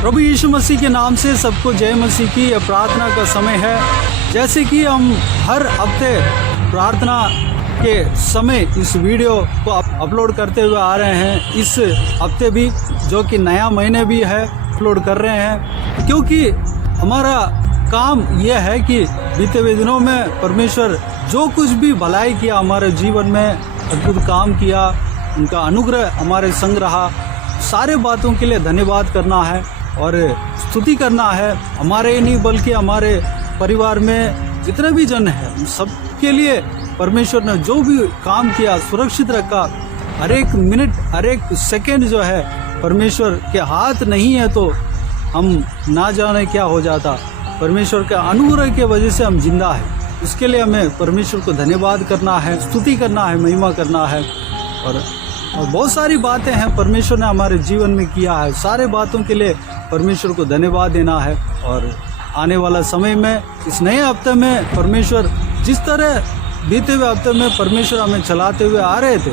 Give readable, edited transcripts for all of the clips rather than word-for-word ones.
प्रभु यीशु मसीह के नाम से सबको जय मसीह की। यह प्रार्थना का समय है। जैसे कि हम हर हफ्ते प्रार्थना के समय इस वीडियो को अपलोड करते हुए आ रहे हैं, इस हफ्ते भी जो कि नया महीने भी है अपलोड कर रहे हैं, क्योंकि हमारा काम यह है कि बीते हुए दिनों में परमेश्वर जो कुछ भी भलाई किया, हमारे जीवन में अद्भुत काम किया, उनका अनुग्रह हमारे संग रहा, सारे बातों के लिए धन्यवाद करना है और स्तुति करना है। हमारे ही नहीं बल्कि हमारे परिवार में जितने भी जन हैं सबके लिए परमेश्वर ने जो भी काम किया, सुरक्षित रखा। हर एक मिनट, हर एक सेकंड जो है परमेश्वर के हाथ नहीं है तो हम ना जाने क्या हो जाता। परमेश्वर के अनुग्रह के वजह से हम जिंदा है। उसके लिए हमें परमेश्वर को धन्यवाद करना है, स्तुति करना है, महिमा करना है। और बहुत सारी बातें हैं परमेश्वर ने हमारे जीवन में किया है। सारे बातों के लिए परमेश्वर को धन्यवाद देना है। और आने वाला समय में इस नए हफ्ते में परमेश्वर जिस तरह बीते हुए हफ्ते में परमेश्वर हमें चलाते हुए आ रहे थे,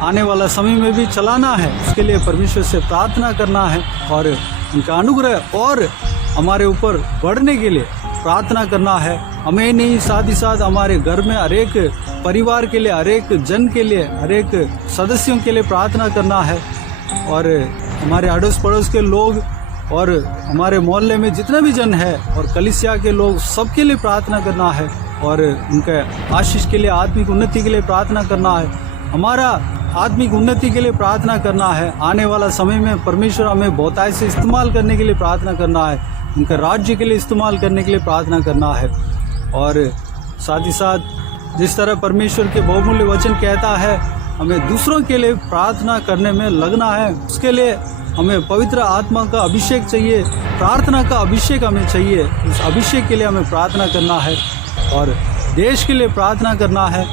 आने वाला समय में भी चलाना है। उसके लिए परमेश्वर से प्रार्थना करना है और उनका अनुग्रह और हमारे ऊपर बढ़ने के लिए प्रार्थना करना है। हमें नहीं, साथ ही साथ हमारे घर में हर एक परिवार के लिए, हर एक जन के लिए, हर एक सदस्यों के लिए प्रार्थना करना है। और हमारे अड़ोस पड़ोस के लोग और हमारे मोहल्ले में जितने भी जन है और कलीसिया के लोग, सबके लिए प्रार्थना करना है और उनके आशीष के लिए, आत्मिक उन्नति के लिए प्रार्थना करना है। हमारा आत्मिक उन्नति के लिए प्रार्थना करना है। आने वाला समय में परमेश्वर हमें बहुतायत से इस्तेमाल करने के लिए प्रार्थना करना है। उनके राज्य के लिए इस्तेमाल करने के लिए प्रार्थना करना है। और साथ ही साथ जिस तरह परमेश्वर के बहुमूल्य वचन कहता है, हमें दूसरों के लिए प्रार्थना करने में लगना है। उसके लिए हमें पवित्र आत्मा का अभिषेक चाहिए, प्रार्थना का अभिषेक हमें चाहिए। उस अभिषेक के लिए हमें प्रार्थना करना है और देश के लिए प्रार्थना करना है।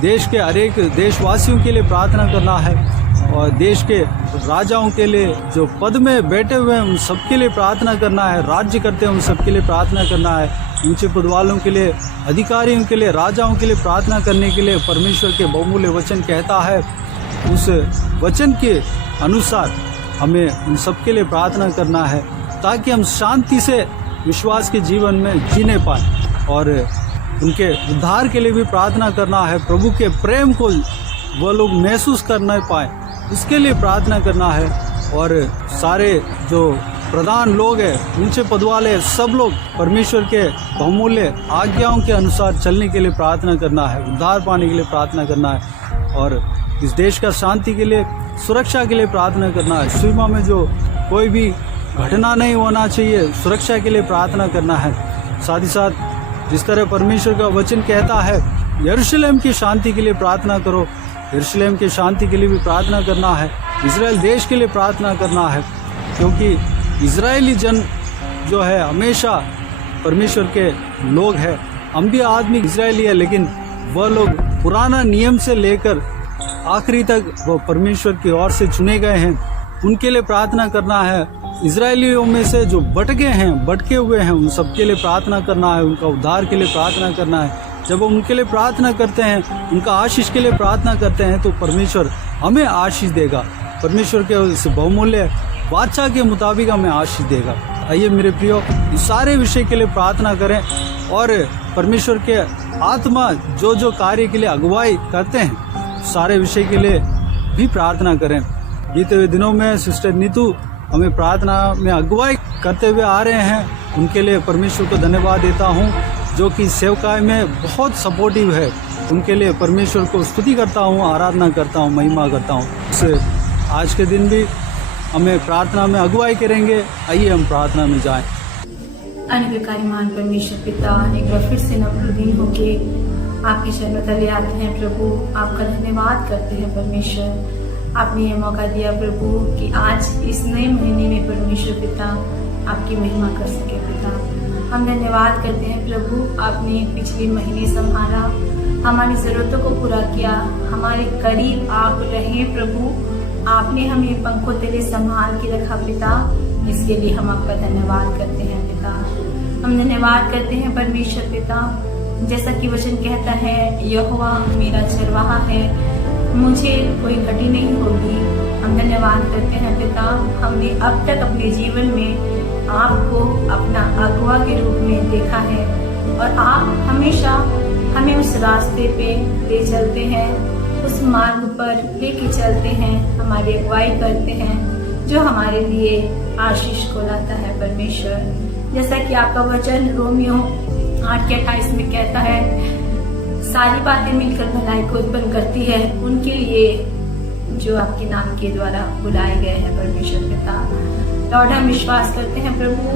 देश के हर एक देशवासियों के लिए प्रार्थना करना है और देश के राजाओं के लिए, जो पद में बैठे हुए हैं उन सबके लिए प्रार्थना करना है। राज्य करते हैं उन सबके लिए प्रार्थना करना है। ऊंचे पद वालों के लिए, अधिकारियों के लिए, राजाओं के लिए प्रार्थना करने के लिए परमेश्वर के बहुमूल्य वचन कहता है। उस वचन के अनुसार हमें उन सबके लिए प्रार्थना करना है ताकि हम शांति से विश्वास के जीवन में जीने पाएं। और उनके उद्धार के लिए भी प्रार्थना करना है। प्रभु के प्रेम को वो लोग महसूस कर नहीं पाए, इसके लिए प्रार्थना करना है। और सारे जो प्रधान लोग हैं, ऊंचे पद वाले, सब लोग परमेश्वर के बहुमूल्य आज्ञाओं के अनुसार चलने के लिए प्रार्थना करना है, उद्धार पाने के लिए प्रार्थना करना है। और इस देश का शांति के लिए, सुरक्षा के लिए प्रार्थना करना है। सीमा में जो कोई भी घटना नहीं होना चाहिए, सुरक्षा के लिए प्रार्थना करना है। साथ ही साथ जिस तरह परमेश्वर का वचन कहता है, यरूशलेम की शांति के लिए प्रार्थना करो, यरूशलेम की शांति के लिए भी प्रार्थना करना है। इजराइल देश के लिए प्रार्थना करना है, क्योंकि इजरायली जन जो है हमेशा परमेश्वर के लोग हैं। हम भी आदमी इजरायली है, लेकिन वह लोग पुराना नियम से लेकर आखिरी तक वो परमेश्वर की ओर से चुने गए हैं। उनके लिए प्रार्थना करना है। इजरायलियों में से जो भटके हुए हैं, उन सबके लिए प्रार्थना करना है। उनका उद्धार के लिए प्रार्थना करना है। जब हम उनके लिए प्रार्थना करते हैं, उनका आशीष के लिए प्रार्थना करते हैं, तो परमेश्वर हमें आशीष देगा। परमेश्वर के उस बहुमूल्य वाचा के मुताबिक हमें आशीष देगा। आइए मेरे प्रियो, इस सारे विषय के लिए प्रार्थना करें और परमेश्वर के आत्मा जो जो कार्य के लिए अगुवाई करते हैं, सारे विषय के लिए भी प्रार्थना करें। बीते हुए दिनों में सिस्टर नीतू हमें प्रार्थना में अगुवाई करते हुए आ रहे हैं। उनके लिए परमेश्वर को धन्यवाद देता हूं, जो कि सेवकाई में बहुत सपोर्टिव है। उनके लिए परमेश्वर को स्तुति करता हूं, आराधना करता हूं, महिमा करता हूं। आज के दिन भी हमें प्रार्थना में अगुवाई करेंगे। आइए हम प्रार्थना में जाएं। अनुग्रहकारी परमेश्वर पिता, एक बार फिर से नम्र दिन होके आपके चरणों तले आते हैं प्रभु। आपका धन्यवाद करते हैं परमेश्वर, आपने ये मौका दिया प्रभु कि आज इस नए महीने में परमेश्वर पिता आपकी महिमा कर सके पिता। हम धन्यवाद करते हैं प्रभु, आपने पिछले महीने संभाला, हमारी ज़रूरतों को पूरा किया, हमारे करीब आप रहे प्रभु। आपने हमें पंखों तले संभाल के रखा पिता, इसके लिए हम आपका धन्यवाद करते हैं पिता। हम धन्यवाद करते हैं परमेश्वर पिता, जैसा कि वचन कहता है, यहोवा मेरा चरवाहा है, मुझे कोई घटी नहीं होगी। हम धन्यवाद करते हैं पिता, हमने अब तक अपने जीवन में आपको अपना अगुआ के रूप में देखा है और आप हमेशा हमें उस रास्ते पे ले चलते हैं, उस मार्ग पर लेके चलते हैं, हमारी अगुवाई करते हैं जो हमारे लिए आशीष को लाता है परमेश्वर। जैसा कि आपका वचन रोमियो 8:28 में कहता है, सारी बातें मिलकर भलाई को उत्पन्न करती है उनके लिए जो आपके नाम के द्वारा बुलाए गए हैं परमेश्वर पिता। लॉर्ड, हम विश्वास करते हैं प्रभु,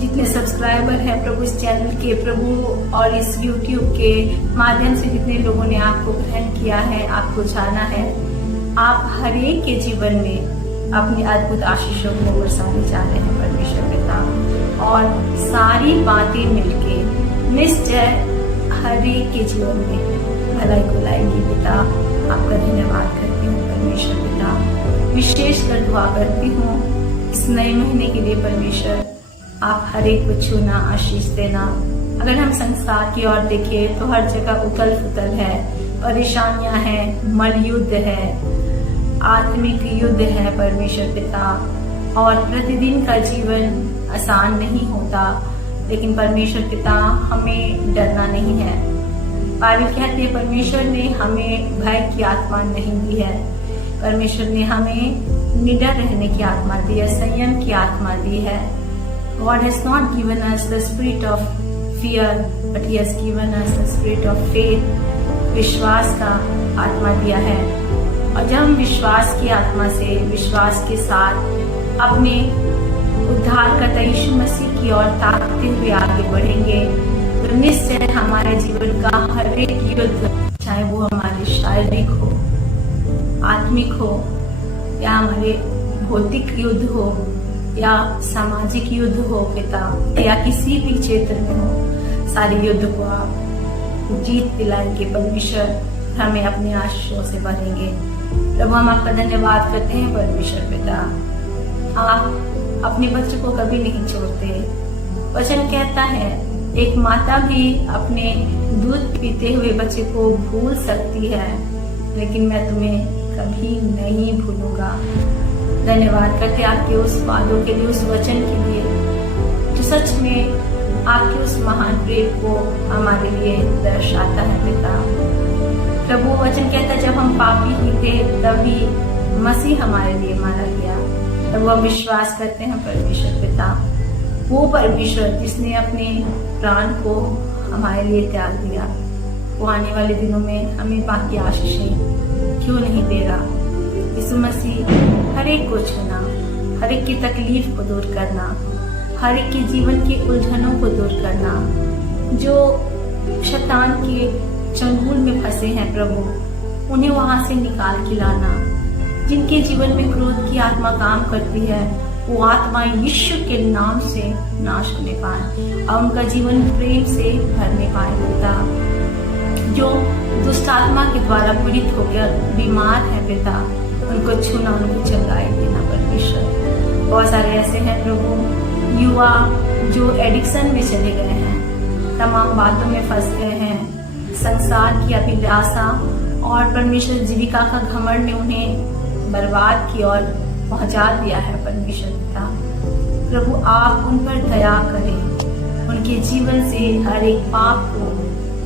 जितने सब्सक्राइबर हैं प्रभु इस चैनल के प्रभु और इस YouTube के माध्यम से जितने लोगों ने आपको ग्रहण किया है, आपको जाना है, आप हर एक के जीवन में अपनी अद्भुत आशीषों को बरसाने जा रहे हैं परमेश्वर पिता। और सारी बातें मिलके निश्चय हर एक के जीवन में भलाई को लाएगी पिता। आपका धन्यवाद करती हूँ परमेश्वर पिता। विशेष कर दुआ करती हूँ इस नए महीने के लिए परमेश्वर, आप हर एक को छूना, आशीष देना। अगर हम संसार की ओर देखें तो हर जगह उथल पुथल है, परेशानियां हैं, मल युद्ध है, आत्मिक युद्ध है परमेश्वर पिता, और प्रतिदिन का जीवन आसान नहीं होता। लेकिन परमेश्वर पिता, हमें डरना नहीं है। बाइबल कहती है परमेश्वर ने हमें भय की आत्मा नहीं दी है, परमेश्वर ने हमें निडर रहने की आत्मा दी है, संयम की आत्मा दी है। God has not given us the spirit of fear, but He has given us the spirit of faith, विश्वास का आत्मा दिया है। और जब हम विश्वास की आत्मा से, विश्वास के साथ अपने उद्धारकर्ता यीशु मसीह की ओर ताकते हुए आगे बढ़ेंगे तो निश्चय हमारे जीवन का हर एक युद्ध, चाहे वो हमारे शारीरिक हो, आत्मिक हो, या हमारे भौतिक युद्ध हो, या सामाजिक युद्ध हो पिता, या किसी भी क्षेत्र में हो, सारे युद्ध को आप जीत दिलाएंगे परमेश्वर। हमें अपने आशीषों से भरेंगे प्रभु। हम आपका धन्यवाद करते हैं परमेश्वर पिता। आप अपने बच्चों को कभी नहीं छोड़ते। वचन कहता है एक माता भी अपने दूध पीते हुए बच्चे को भूल सकती है, लेकिन मैं तुम्हें कभी नहीं भूलूंगा। धन्यवाद करते आपके उस वादों के लिए, उस वचन के लिए जो सच में आपके उस महान प्रेम को हमारे लिए दर्शाता है पिता। प्रभु वचन कहता है जब हम पापी ही थे तभी मसीह हमारे लिए मारा गया। तब हम विश्वास करते हैं परमेश्वर पिता, वो परमेश्वर जिसने अपने प्राण को हमारे लिए त्याग दिया, वो आने वाले दिनों में हमें बाकी आशीषें क्यों नहीं दे रहा। यीशु मसीह हर एक को छूना, हर एक की तकलीफ को दूर करना, हर एक के जीवन की उलझनों को दूर करना, जो शैतान के चंगुल में फंसे हैं प्रभु उन्हें वहां से निकाल के लाना। जिनके जीवन में क्रोध की आत्मा काम करती है वो आत्मा यीशु के नाम से नाश होने पाए और उनका जीवन प्रेम से भरने पाए पिता। जो दुष्ट आत्मा के द्वारा पीड़ित होकर बीमार है पिता, उनको छूना, उनको चंगाई देना परमेश्वर। बहुत सारे ऐसे हैं प्रभु युवा जो एडिक्शन में चले गए हैं, तमाम बातों में फंस गए हैं, संसार की अभिलाषा और परमेश्वर जीविका का घमंड ने उन्हें बर्बाद की ओर पहुंचा दिया है परमेश्वर पिता। प्रभु आप उन पर दया करें, उनके जीवन से हर एक पाप को,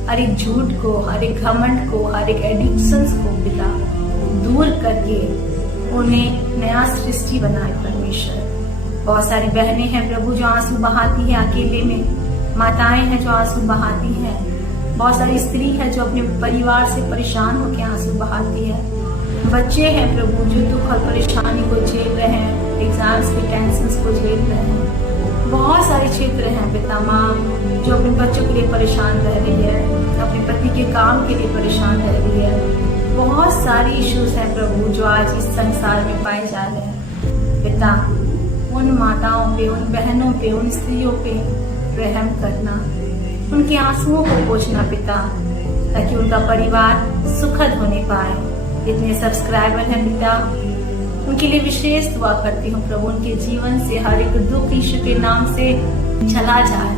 हर एक झूठ को, हर एक घमंड को, हर एक एडिक्शंस को पिता दूर करके उन्हें नया सृष्टि बनाए परमेश्वर। बहुत सारी बहनें हैं प्रभु जो आंसू बहाती हैं अकेले में, माताएं हैं जो आंसू बहाती हैं, बहुत सारी स्त्री है जो अपने परिवार से परेशान होकर आंसू बहाती है, बच्चे हैं प्रभु जो दुख और परेशानी को झेल रहे हैं, एग्जाम्स के टेंशंस को झेल रहे हैं। बहुत सारे क्षेत्र हैं पिता माँ जो अपने बच्चों के लिए परेशान रह रही है, अपने पति के काम के लिए परेशान रह रही है। बहुत सारी इश्यूज हैं प्रभु जो आज इस संसार में पाए जा रहे हैं पिता। उन माताओं पे, उन बहनों पे, उन स्त्रियों पे रहम करना, उनके आंसुओं को पोंछना पिता, ताकि उनका परिवार सुखद होने पाए। जितने सब्सक्राइबर हैं पिता उनके लिए विशेष दुआ करती हूँ प्रभु, उनके जीवन से हर एक दुख यीशु के नाम से चला जाए।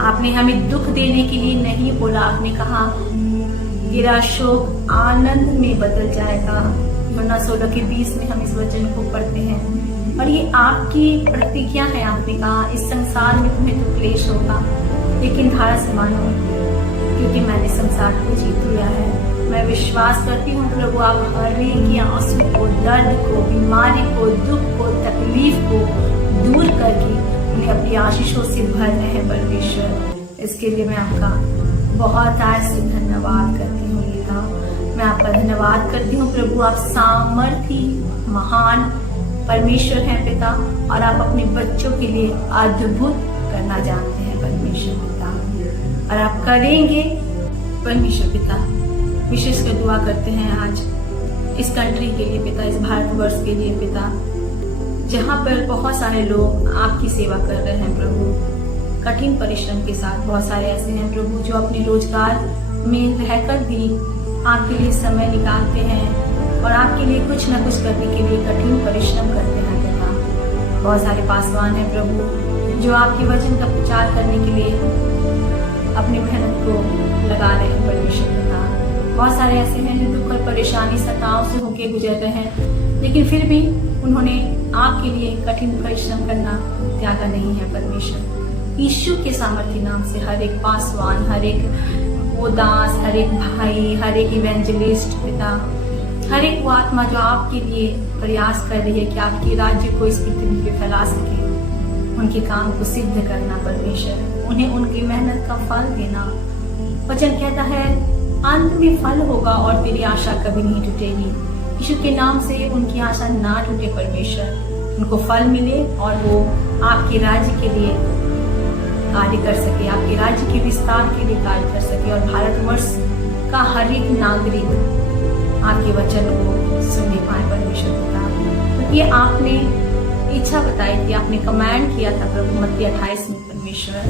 आपने हमें दुख देने के लिए नहीं बोला, आपने कहा तेरा शोक आनंद में बदल जाएगा। यूहन्ना 16:20 में हम इस वचन को पढ़ते हैं और ये आपकी प्रतिज्ञा है। आपने कहा इस संसार में तुम्हें तो क्लेश होगा, लेकिन धारा से मानो क्योंकि मैंने संसार को जीत लिया है। मैं विश्वास करती हूँ प्रभु आप हर एक आंसू को, दर्द को, बीमारी को, दुख को, तकलीफ को दूर करके उन्हें अपनी आशीषों से भर रहे हैं परमेश्वर। इसके लिए मैं आपका बहुत आज से धन्यवाद करती हूँ पिता। मैं आपका धन्यवाद करती हूँ प्रभु, आप सामर्थी महान परमेश्वर हैं पिता, और आप अपने बच्चों के लिए अद्भुत करना जानते हैं परमेश्वर पिता, और आप करेंगे परमेश्वर पिता। विशेषकर दुआ करते हैं आज इस कंट्री के लिए पिता, इस भारतवर्ष के लिए पिता, जहाँ पर बहुत सारे लोग आपकी सेवा कर रहे हैं प्रभु, कठिन परिश्रम के साथ। बहुत सारे ऐसे हैं प्रभु जो अपने रोजगार में रहकर भी आपके लिए समय निकालते हैं और आपके लिए कुछ न कुछ करने के लिए कठिन परिश्रम करते हैं पिता। बहुत सारे पासवान हैं प्रभु जो आपके वचन का प्रचार करने के लिए अपनी मेहनत को लगा रहे हैं परमेश्वर पिता। बहुत सारे ऐसे हैं जो दुख और परेशानी सताओं से होके गुजर रहे हैं, लेकिन फिर भी उन्होंने आपके लिए कठिन परिश्रम करना त्यागा नहीं है परमेश्वर। यीशु के सामर्थ्य नाम से हर एक पासवान, हर एक वो दास, हर एक भाई, हर एक इवेंजलिस्ट पिता, हर एक वो आत्मा जो आपके लिए प्रयास कर रही है कि आपके राज्य को इस पृथ्वी पे फैला सके, उनके काम को सिद्ध करना परमेश्वर, उन्हें उनकी मेहनत का फल देना। वचन कहता है अंत में फल होगा और तेरी आशा कभी नहीं टूटेगी। यीशु के नाम से उनकी आशा ना टूटे परमेश्वर, उनको फल मिले और वो आपके राज्य के लिए कार्य कर सके, आपके राज्य के विस्तार के लिए कार्य कर सके, और भारतवर्ष का हर एक नागरिक आपके वचन को सुनने पाए परमेश्वर पिता। क्योंकि तो आपने इच्छा बताई थी, आपने कमांड किया था प्रभु मत्ती 28 में परमेश्वर,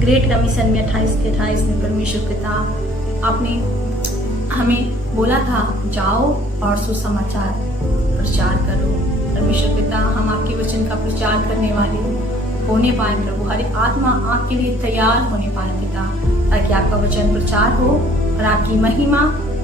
ग्रेट कमीशन में 28 में परमेश्वर पिता, आपने हमें बोला था जाओ और सुसमाचार प्रचार करो परमेश्वर पिता। हम आपके वचन का प्रचार करने वाले होने पाए प्रभु, हर एक आत्मा आपके लिए तैयार होने पाए पिता, ताकि आपका वचन प्रचार हो और आपकी महिमा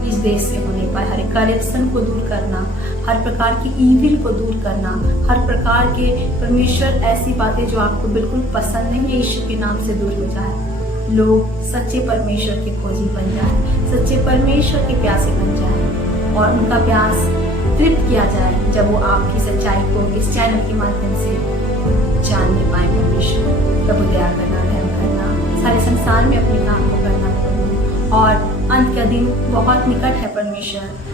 इस देश से होने पाए। हर एक करप्शन को दूर करना, हर प्रकार की ईविल को दूर करना, हर प्रकार के परमेश्वर ऐसी बातें जो आपको बिल्कुल पसंद नहीं है, यीशु के नाम से दूर हो जाए। लोग सच्चे परमेश्वर के खोजी बन जाए, सच्चे परमेश्वर के प्यासे बन जाए, और उनका प्यास तृप्त किया जाए जब वो आपकी सच्चाई को इस चैनल के माध्यम से जानने पाए परमेश्वर। प्रभु दया करना, रहम करना, सारे संसार में अपने काम को करना प्रभु, और अंत का दिन बहुत निकट है परमेश्वर।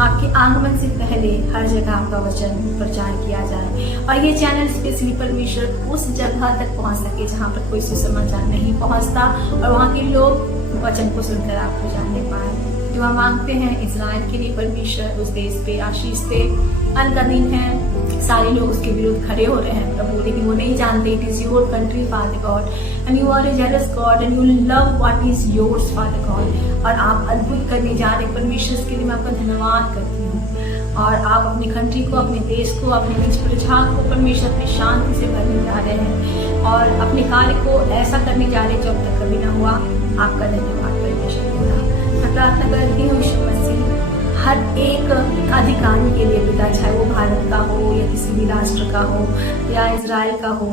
आपके आगमन से पहले हर जगह आपका वचन प्रचार किया जाए, और ये चैनल स्पेशली परमेश्वर उस जगह तक पहुंच सके जहां पर कोई सुसमाचार नहीं पहुंचता, और वहां के लोग वचन को सुनकर आपको जानने पाए। जो हम मांगते हैं इजराइल के लिए परमेश्वर, उस देश पे आशीष पे। अंत का दिन है, सारे लोग उसके विरुद्ध खड़े हो रहे हैं प्रभु, लेकिन वो नहीं जानते it is your country father God, and you are a jealous God, and you love what is yours father God, और आप अद्भुत करने जा रहे परमेश्वर। इसके लिए मैं आपका धन्यवाद करती हूँ, और आप अपनी कंट्री को, अपने देश को, अपने निज प्रजा को परमेश्वर अपनी शांति से भरने जा रहे हैं, और अपने कार्य को ऐसा करने जा रहे हैं जो अब तक कभी ना हुआ। आपका धन्यवाद परमेश्वर। मैं प्रार्थना करती हूँ यीशु मसीह हर एक अधिकारी के लिए पिता, चाहे वो भारत का हो या किसी भी राष्ट्र का हो या इजराइल का हो,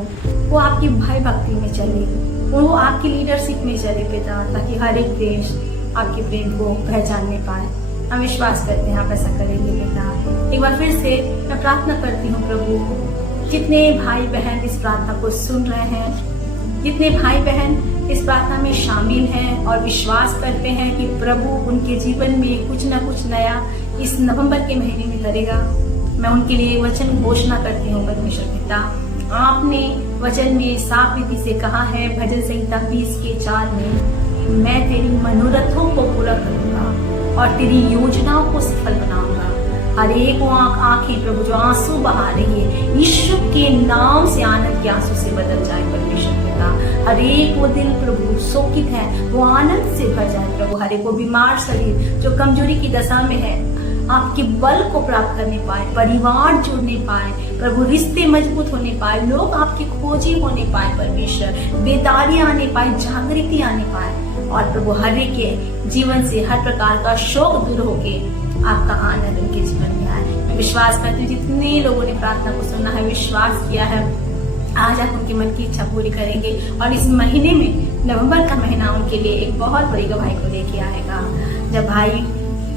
वो आपकी भय भक्ति में चले, वो आपकी लीडरशिप में चले पिता, ताकि हर एक देश आपके प्रेम को पहचानने पाए। हम विश्वास करते हैं आप ऐसा करेंगे पिता। एक बार फिर से मैं प्रार्थना करती हूँ प्रभु, जितने भाई बहन इस प्रार्थना को सुन रहे हैं, जितने भाई बहन इस प्रार्थना में शामिल हैं और विश्वास करते हैं कि प्रभु उनके जीवन में कुछ न कुछ नया इस नवंबर के महीने में करेगा, मैं उनके लिए वचन घोषणा करती हूँ परमेश्वर पिता। आपने वचन में साफ रीति से कहा है भजन संहिता 20:4 में, मैं तेरी मनोरथों को पूरा करूंगा और तेरी योजनाओं को सफल बनाऊंगा। हर एक वो आंखें प्रभु जो आंसू बहा रही है, यीशु के नाम से आनंद के आंसू से बदल जाए परमेश्वर पिता। हर एक वो दिल प्रभु शोकित है वो आनंद से भर जाए प्रभु। हर एक वो बीमार शरीर जो कमजोरी की दशा में है, आपके बल को प्राप्त करने पाए, परिवार जुड़ने पाए प्रभु, रिश्ते मजबूत होने पाए, लोग आपके खोजी होने पाए परमेश्वर, बेदारी आने पाए, जागृति आने पाए। और प्रभु हर एक के जीवन से हर प्रकार का शोक दूर होके आपका आनंद उनके जीवन में आए। मैं विश्वास करती हूँ जितने लोगों ने प्रार्थना को सुना है, विश्वास किया है, आज आप उनके मन की इच्छा पूरी करेंगे और इस महीने में नवंबर का महीना उनके लिए एक बहुत बड़ी गवाही को लेके आएगा। जब भाई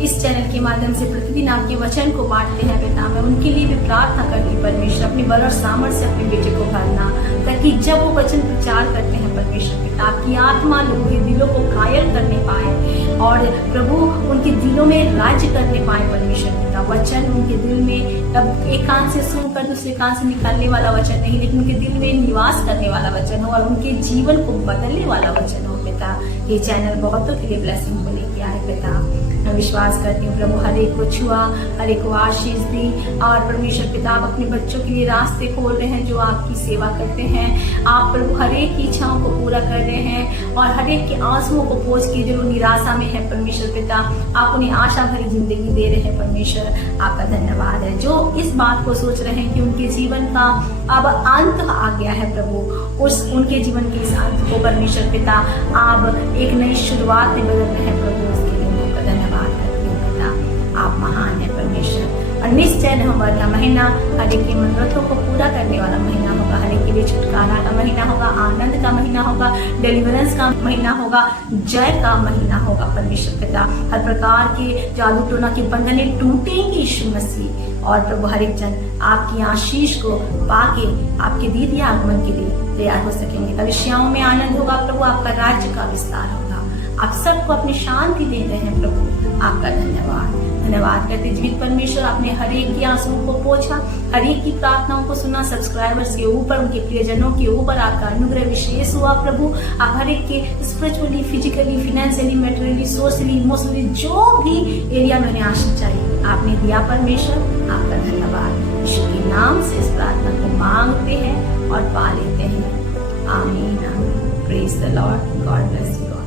इस चैनल के माध्यम से प्रतिदिन आपके वचन को बांटते हैं पिता, मैं उनके लिए भी प्रार्थना करती हूँ परमेश्वर, अपनी बल और सामर्थ्य से अपने बेटे को भरना, ताकि जब वो वचन प्रचार करते हैं परमेश्वर पिता, आपकी आत्मा लोगों के दिलों को घायल करने पाए और प्रभु उनके दिलों में राज्य करने पाए परमेश्वर पिता। वचन उनके दिल में अब एक कान से सुनकर दूसरे कान से निकालने वाला वचन नहीं, लेकिन उनके दिल में निवास करने वाला वचन हो और उनके जीवन को बदलने वाला वचन हो पिता। ये चैनल बहुतों के लिए ब्लेसिंग को लेके आए पिता। मैं विश्वास करती हूँ प्रभु हर एक को छुआ, हर एक को आशीष दी और परमेश्वर पिता आप अपने बच्चों के लिए रास्ते खोल रहे हैं जो आपकी सेवा करते हैं। आप प्रभु हर एक की इच्छाओं को पूरा कर रहे हैं और हर एक के आंसुओं को पोंछ के जो निराशा में है परमेश्वर पिता, आप उन्हें आशा भरी जिंदगी दे रहे हैं परमेश्वर। आपका धन्यवाद है। जो इस बात को सोच रहे हैं कि उनके जीवन का अब अंत आ गया है प्रभु, उस उनके जीवन के इस अंत को परमेश्वर पिता आप एक नई शुरुआत में बदल रहे हैं प्रभु, उसके लिए मैं आपका धन्यवाद करती हूँ पिता। आप महान है परमेश्वर। और निश्चय नवंबर का महीना हर एक की मनोरथों को पूरा करने वाला महीना होगा, हर एक के लिए छुटकारा का महीना होगा, आनंद का महीना होगा, डिलीवरेंस का महीना होगा, जय का महीना होगा परमेश्वर पिता। हर प्रकार के जादू टोना के बंधने टूटेंगे यीशु मसीह और प्रभु हर एक जन आपकी आशीष को पाके आपके दीदी आगमन के लिए तैयार हो सकेंगे। भविष्यों में आनंद होगा प्रभु, आपका राज्य का विस्तार होगा। आप सबको अपनी शांति दे रहे हैं प्रभु, आपका धन्यवाद। धन्यवाद करते जीवित परमेश्वर, आपने हर एक की आंसुओं को पोंछा, हर एक की प्रार्थनाओं को सुना, सब्सक्राइबर्स के ऊपर, उनके प्रियजनों के ऊपर आपका अनुग्रह विशेष हुआ प्रभु। आप हर एक के spiritually, physically, financially, materially, socially, emotionally जो भी एरिया में उन्हें आशीष चाहिए आपने दिया परमेश्वर, आपका धन्यवाद। यीशु के नाम से इस प्रार्थना को मांगते हैं और पा लेते हैं। आमीन आमीन। Praise the lord. God bless you all.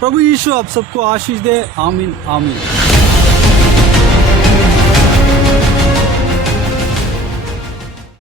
प्रभु यीशु आप सबको आशीष दे। आमीन आमीन।